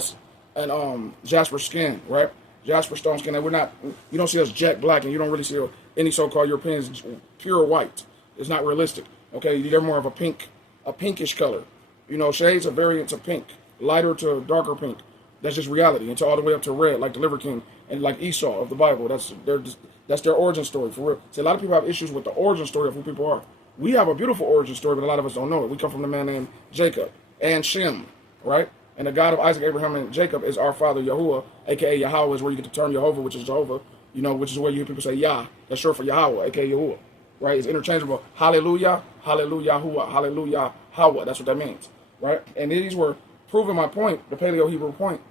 glass and jasper skin, right? Jasper stone skin. And you don't see us jet black, and you don't really see any so-called Europeans pure white. It's not realistic. Okay, they're more of a pinkish color. You know, shades of variants of pink, lighter to darker pink. That's just reality. Until all the way up to red, like the Liver King and like Esau of the Bible. That's their origin story for real. See, a lot of people have issues with the origin story of who people are. We have a beautiful origin story, but a lot of us don't know it. We come from a man named Jacob and Shem, right? And the God of Isaac, Abraham, and Jacob is our father Yahuwah, aka Yahweh, is where you get the term Jehovah, which is Jehovah, you know, which is where you hear people say Yah. That's short for Yahweh, aka Yahuwah, right? It's interchangeable. Hallelujah, hallelujah, Yahuwah, hallelujah, Hawa. That's what that means, right? And these were proving my point, the Paleo-Hebrew point.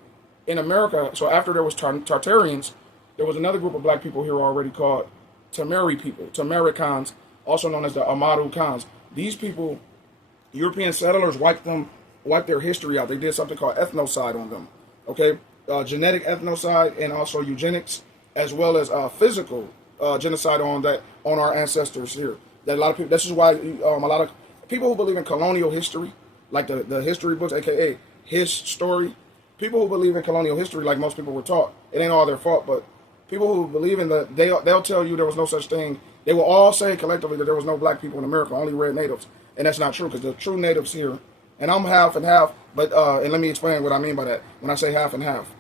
In America, so after there was Tartarians, there was another group of black people here already called Tamari people, Tamaricans, also known as the Amaru Khans. These people, European settlers wiped their history out. They did something called ethnocide on them, okay? Genetic ethnocide and also eugenics, as well as physical genocide on our ancestors here. That a lot of people. This is why a lot of people who believe in colonial history, like the history books, aka his story. People who believe in colonial history, like most people were taught, it ain't all their fault, but people who believe in they'll tell you there was no such thing. They will all say collectively that there was no black people in America, only red natives. And that's not true, because the true natives here, and I'm half and half, but and let me explain what I mean by that when I say half and half.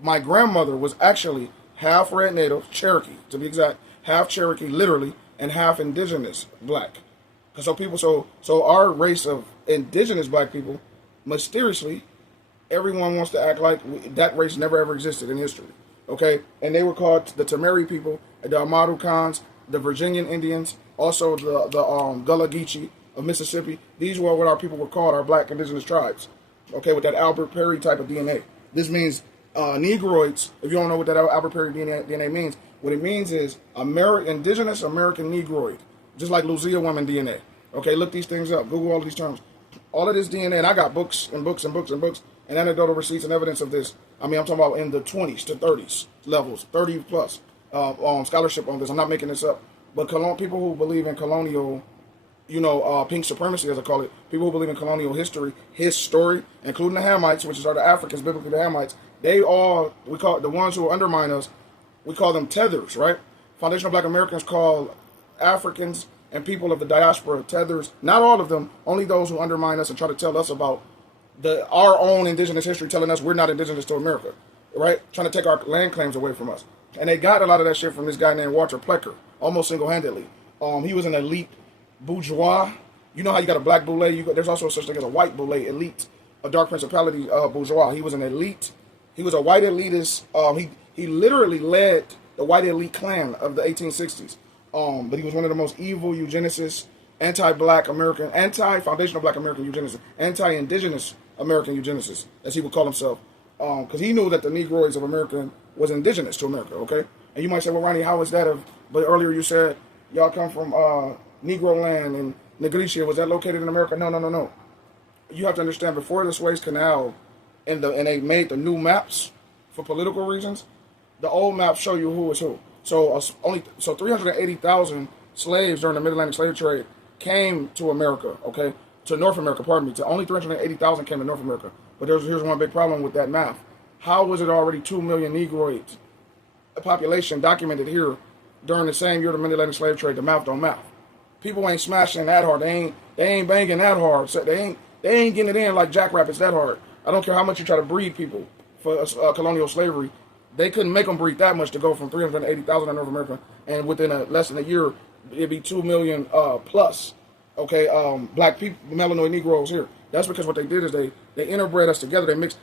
My grandmother was actually half red native, Cherokee, to be exact, half Cherokee, literally, and half indigenous black. So our race of indigenous black people, mysteriously, everyone wants to act like that race never ever existed in history, okay? And they were called the Tamari people, the Amaru Khans, the Virginian Indians, also the Gullah Geechee of Mississippi. These were what our people were called, our black indigenous tribes, okay, with that Albert Perry type of DNA. This means Negroids. If you don't know what that Albert Perry DNA means, what it means is indigenous American Negroid, just like Lucia woman DNA. Okay, look these things up. Google all of these terms. All of this DNA, and I got books and books and books and books and anecdotal receipts and evidence of this. I mean, I'm talking about in the 20s to 30s levels, 30 plus scholarship on this. I'm not making this up. But people who believe in colonial, pink supremacy, as I call it, people who believe in colonial history, his story, including the Hamites, which are the Africans, biblically the Hamites, we call it the ones who undermine us, we call them tethers, right? Foundational Black Americans call Africans and people of the diaspora tethers. Not all of them, only those who undermine us and try to tell us about our own indigenous history, telling us we're not indigenous to America, right? Trying to take our land claims away from us. And they got a lot of that shit from this guy named Walter Plecker, almost single-handedly. He was an elite bourgeois. You know how you got a black boule? There's also such thing as a white boule, elite, a dark principality bourgeois. He was an elite. He was a white elitist. He literally led the white elite clan of the 1860s. But he was one of the most evil eugenicists, anti-black American, anti-foundational black American eugenicists, anti-indigenous American eugenicists, as he would call himself. Because he knew that the Negroids of America was indigenous to America, okay? And you might say, well, Ronnie, how is that? But earlier you said y'all come from Negro land and Negroids. Was that located in America? No. You have to understand, before the Suez Canal and they made the new maps for political reasons, the old maps show you who is who. So 380,000 slaves during the Mid-Atlantic slave trade came to America, okay? To North America, pardon me. To only 380,000 came to North America. But here's one big problem with that math. How was it already 2 million Negroids, a population documented here during the same year of the Mid-Atlantic slave trade? The math don't math. People ain't smashing that hard. They ain't banging that hard. So they ain't getting it in like jackrabbits that hard. I don't care how much you try to breed people for colonial slavery. They couldn't make them breed that much to go from 380,000 in North America, and within less than a year, it'd be 2 million plus. Okay, black people, melanoid Negroes here. That's because what they did is they interbred us together. They mixed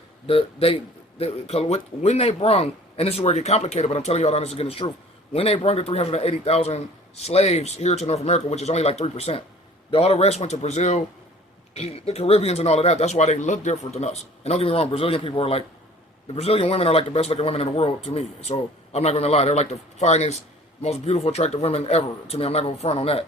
when they brung, and this is where it get complicated, but I'm telling you all honest again, it's truth. When they brung the 380,000 slaves here to North America, which is only like 3%, all the rest went to Brazil, the Caribbeans, and all of that. That's why they look different than us. And don't get me wrong, Brazilian people are like, the Brazilian women are like the best looking women in the world to me. So I'm not going to lie. They're like the finest, most beautiful, attractive women ever to me. I'm not going to front on that.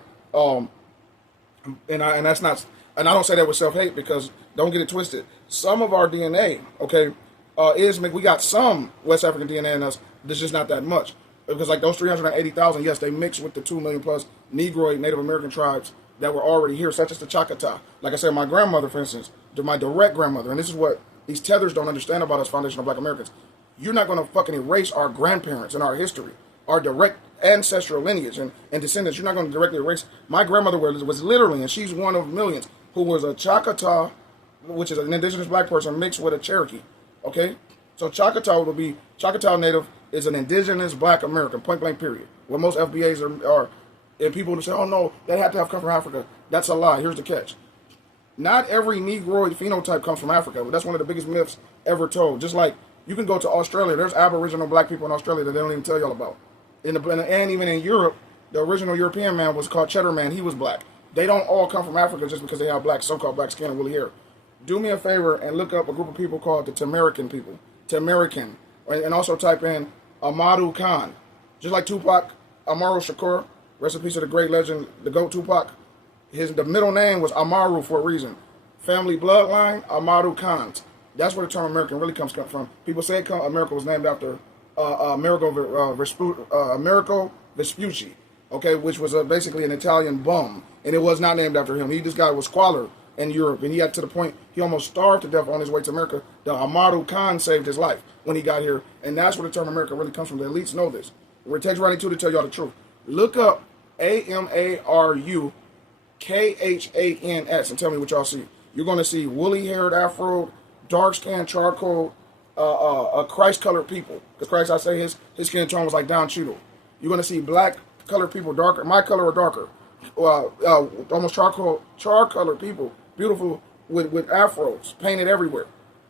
And that's not, and I don't say that with self-hate, because don't get it twisted. Some of our DNA, okay, we got some West African DNA in us. There's just not that much. Because like those 380,000, yes, they mix with the 2 million plus Negroid Native American tribes that were already here, such as the Choctaw. Like I said, my grandmother, for instance, my direct grandmother, and this is what these tethers don't understand about us foundational black Americans. You're not going to fucking erase our grandparents and our history, our direct ancestral lineage and descendants. You're not going to directly erase. My grandmother was literally, and she's one of millions, who was a Choctaw, which is an indigenous black person mixed with a Cherokee. Okay? So Choctaw Native is an indigenous black American, point blank period. What most FBAs are and people who say, oh no, they have to have come from Africa. That's a lie. Here's the catch. Not every Negroid phenotype comes from Africa. That's one of the biggest myths ever told. Just like you can go to Australia. There's Aboriginal black people in Australia that they don't even tell y'all about. And even in Europe, the original European man was called Cheddar Man. He was black. They don't all come from Africa just because they have black, so-called black skin and woolly hair. Do me a favor and look up a group of people called the Tamarican people. Tamarican. And also type in Amadou Khan. Just like Tupac, Amaru Shakur, rest in peace to the great legend, the GOAT Tupac. The middle name was Amaru for a reason. Family bloodline, Amadou Khan. That's where the term American really comes from. People say America was named after Americo Vespucci, okay, which was basically an Italian bum, and it was not named after him. This guy was squalor in Europe, and he got to the point he almost starved to death on his way to America. The Amadou Khan saved his life when he got here, and that's where the term America really comes from. The elites know this. We're text writing to tell y'all the truth. Look up AMARUKHANS and tell me what y'all see. You're going to see woolly-haired, afro, dark-skinned, charcoal, Christ-colored people. Because Christ, I say his skin tone was like Don Cheadle. You're going to see black-colored people, darker, my color or darker, almost char-colored people, beautiful with afros, painted everywhere.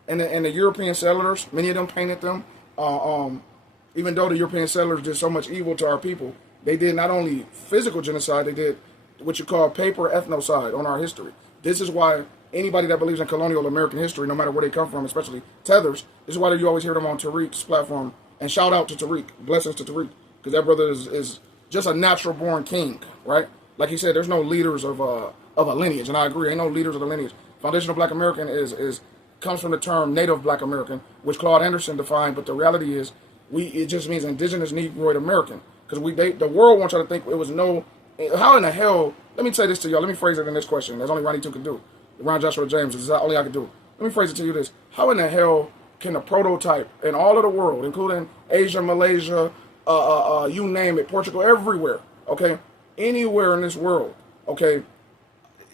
And the European settlers, many of them painted them. Even though the European settlers did so much evil to our people, they did not only physical genocide, they did what you call paper ethnocide on our history. This is why anybody that believes in colonial American history, no matter where they come from, especially tethers, this is why you always hear them on Tariq's platform. And shout out to Tariq, blessings to Tariq, because that brother is just a natural born king, right? Like he said, there's no leaders of a lineage, and I agree, ain't no leaders of the lineage. Foundational Black American comes from the term Native Black American, which Claude Anderson defined, but the reality is it just means indigenous Negroid American, because the world wants you to think it was no. How in the hell? Let me say this to y'all. Let me phrase it in this question. That's only Ronnie 2 can do. Ron Joshua James is only I can do. Let me phrase it to you this. How in the hell can a prototype in all of the world, including Asia, Malaysia, you name it, Portugal, everywhere, okay, anywhere in this world, okay,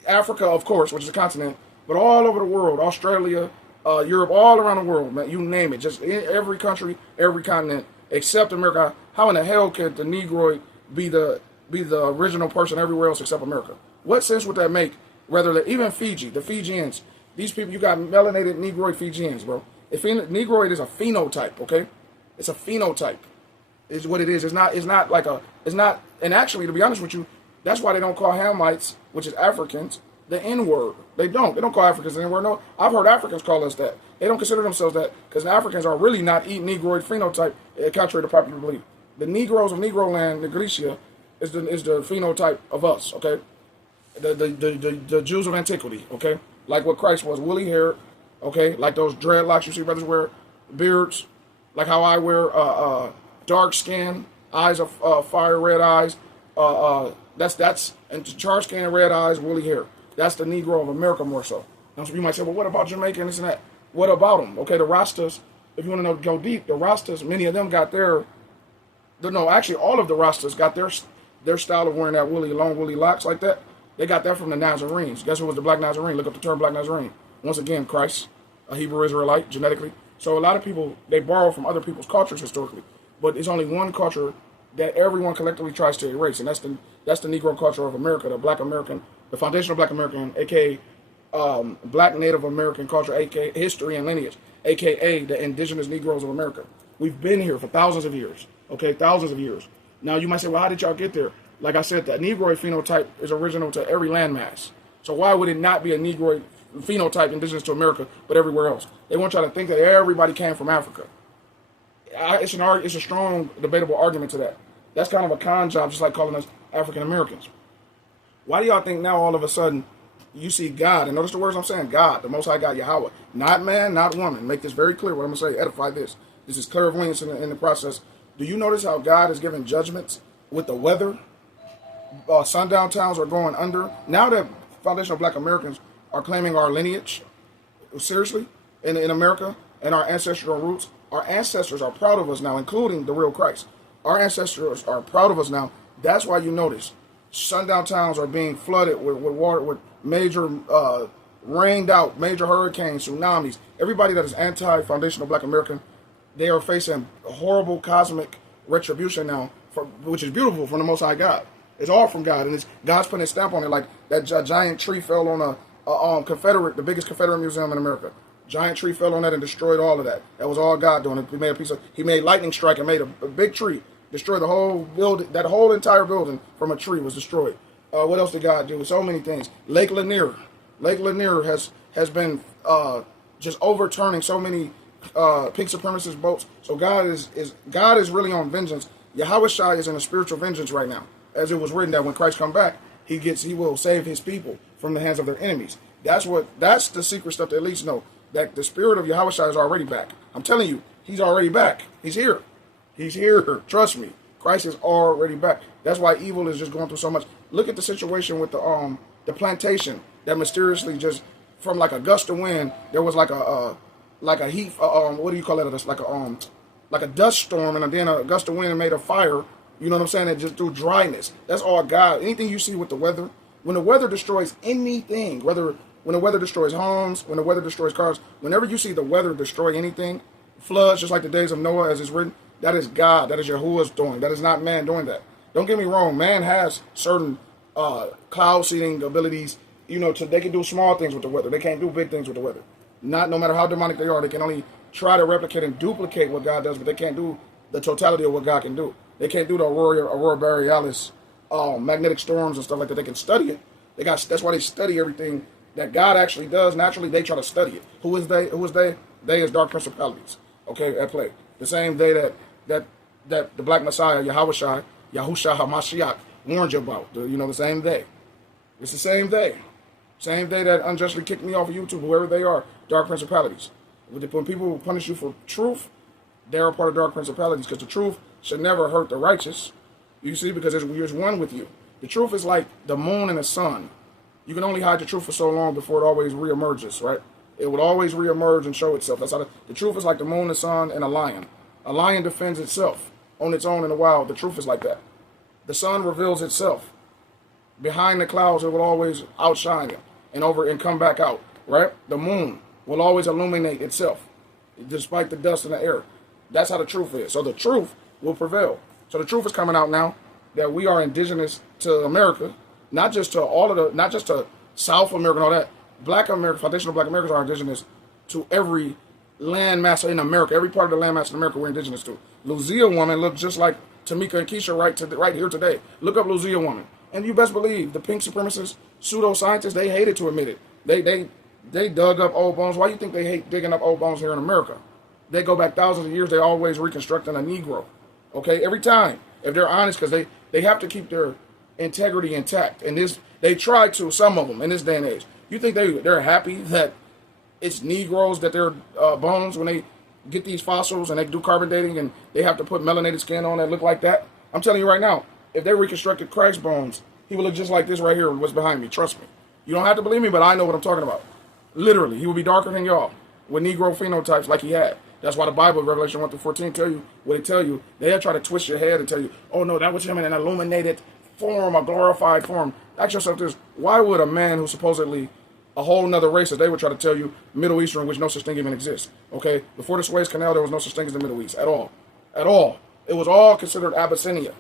Africa, of course, which is a continent, but all over the world, Australia, Europe, all around the world, man, you name it, just in every country, every continent, except America. How in the hell could the Negroid be the original person everywhere else except America? What sense would that make? Rather than even Fiji, the Fijians, these people, you got melanated Negroid Fijians, bro. Negroid is a phenotype, okay? It's a phenotype, is what it is. It's not, and actually, to be honest with you, that's why they don't call Hamites, which is Africans, the N-word. They don't call Africans the N-word. No, I've heard Africans call us that. They don't consider themselves that, because the Africans are really not Negroid phenotype, contrary to popular belief. The Negroes of Negroland, Negritia, is the phenotype of us, okay? The Jews of antiquity, okay? Like what Christ was, woolly hair, okay? Like those dreadlocks you see brothers wear, beards, like how I wear dark skin, eyes of fire red eyes, that's and charred skin, red eyes, woolly hair. That's the Negro of America more so. Now you might say, well, what about Jamaica and this and that? What about them? Okay, the Rastas, if you want to go deep, the Rastas, many of them got all of the Rastas got their style of wearing that long woolly locks like that. They got that from the Nazarenes. Guess who was the Black Nazarene? Look up the term Black Nazarene. Once again, Christ, a Hebrew Israelite, genetically. So a lot of people, they borrow from other people's cultures historically. But it's only one culture that everyone collectively tries to erase, and that's the Negro culture of America, the Black American, the foundational Black American, a.k.a. Black Native American culture, a.k.a. history and lineage, a.k.a. the indigenous Negroes of America. We've been here for thousands of years, okay, thousands of years. Now you might say, well, how did y'all get there? Like I said, the Negroid phenotype is original to every landmass. So why would it not be a Negroid phenotype indigenous to America, but everywhere else? They want y'all to think that everybody came from Africa. It's a strong, debatable argument to that. That's kind of a con job, just like calling us African Americans. Why do y'all think now all of a sudden you see God, and notice the words I'm saying, God, the Most High God, Yahweh, not man, not woman. Make this very clear what I'm going to say, edify this. This is clairvoyance in the process. Do you notice how God is giving judgments with the weather? Sundown towns are going under. Now that foundational Black Americans are claiming our lineage, seriously, in America and our ancestral roots, our ancestors are proud of us now, including the real Christ. Our ancestors are proud of us now. That's why you notice sundown towns are being flooded with water, with major rained out, major hurricanes, tsunamis. Everybody that is anti-foundational Black American, they are facing horrible cosmic retribution now, which is beautiful from the Most High God. It's all from God, and it's God's putting a stamp on it. Like that giant tree fell on a Confederate, the biggest Confederate museum in America. Giant tree fell on that and destroyed all of that. That was all God doing. He made lightning strike and made a big tree, destroyed the whole building. That whole entire building from a tree was destroyed. What else did God do? So many things. Lake Lanier has been just overturning so many pink supremacist boats. So God is really on vengeance. Yahweh Shai is in a spiritual vengeance right now, as it was written that when Christ come back, he will save his people from the hands of their enemies. That's the secret stuff to at least know. That the spirit of Yahweh Shai is already back. I'm telling you, he's already back. He's here. He's here. Trust me. Christ is already back. That's why evil is just going through so much. Look at the situation with the plantation that mysteriously just from like a gust of wind, there was like a heat. What do you call it? It's like a dust storm, and then a gust of wind made a fire. You know what I'm saying? It just through dryness. That's all God. Anything you see with the weather, when the weather destroys anything, when the weather destroys homes, when the weather destroys cars, whenever you see the weather destroy anything, floods, just like the days of Noah, as it's written, that is God. That is Yahuwah's doing. That is not man doing that. Don't get me wrong. Man has certain cloud seeding abilities. You know, they can do small things with the weather. They can't do big things with the weather. No matter how demonic they are, they can only try to replicate and duplicate what God does, but they can't do the totality of what God can do. They can't do the Aurora Borealis, magnetic storms and stuff like that. They can study it. That's why they study everything that God actually does. Naturally, they try to study it. Who is they? They is dark principalities. Okay, at play. The same day that the Black Messiah, Yahushua HaMashiach, warned you about. The same day. It's the same day. Same day that unjustly kicked me off of YouTube, whoever they are, dark principalities. When people punish you for truth, they're a part of dark principalities, because the truth should never hurt the righteous. You see, because there's one with you. The truth is like the moon and the sun. You can only hide the truth for so long before it always reemerges, right? It would always reemerge and show itself. That's how the truth is like the moon, the sun, and a lion. A lion defends itself on its own in the wild. The truth is like that. The sun reveals itself. Behind the clouds, it will always outshine it and come back out, right? The moon will always illuminate itself, despite the dust in the air. That's how the truth is. So the truth will prevail. So the truth is coming out now that we are indigenous to America, not just to South America and all that. Black America, foundational Black Americans are indigenous to every landmass in America. Every part of the landmass in America we're indigenous to. Lucia woman look just like Tamika and Keisha right here today. Look up Lucia woman. And you best believe the pink supremacists, pseudoscientists, they hated to admit it. They dug up old bones. Why do you think they hate digging up old bones here in America? They go back thousands of years. They always reconstructing a Negro. Okay, every time. If they're honest, because they have to keep their integrity intact. And they try to, some of them, in this day and age. You think they're happy that it's Negroes, that their bones, when they get these fossils and they do carbon dating and they have to put melanated skin on that look like that? I'm telling you right now, if they reconstructed Christ's bones, he would look just like this right here, what's behind me. Trust me. You don't have to believe me, but I know what I'm talking about. Literally, he would be darker than y'all with Negro phenotypes like he had. That's why the Bible, Revelation 1-14, tell you what it tell you. They try to twist your head and tell you, oh no, that was him in an illuminated form, a glorified form. Ask yourself this: why would a man who's supposedly a whole nother race, as they would try to tell you, Middle Eastern, which no such thing even exists? Okay, before the Suez Canal, there was no such thing as the Middle East at all, at all. It was all considered Abyssinia,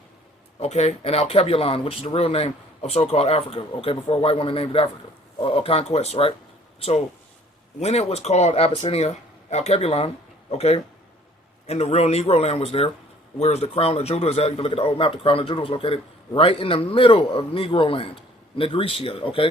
okay, and Al-Kebulon, which is the real name of so-called Africa. Okay, before a white woman named it Africa, a conquest, right? So when it was called Abyssinia, Al-Kebulon, okay, and the real Negro land was there, whereas the crown of Judah is at. You can look at the old map. The crown of Judah was located right in the middle of Negro land, Negritia, okay?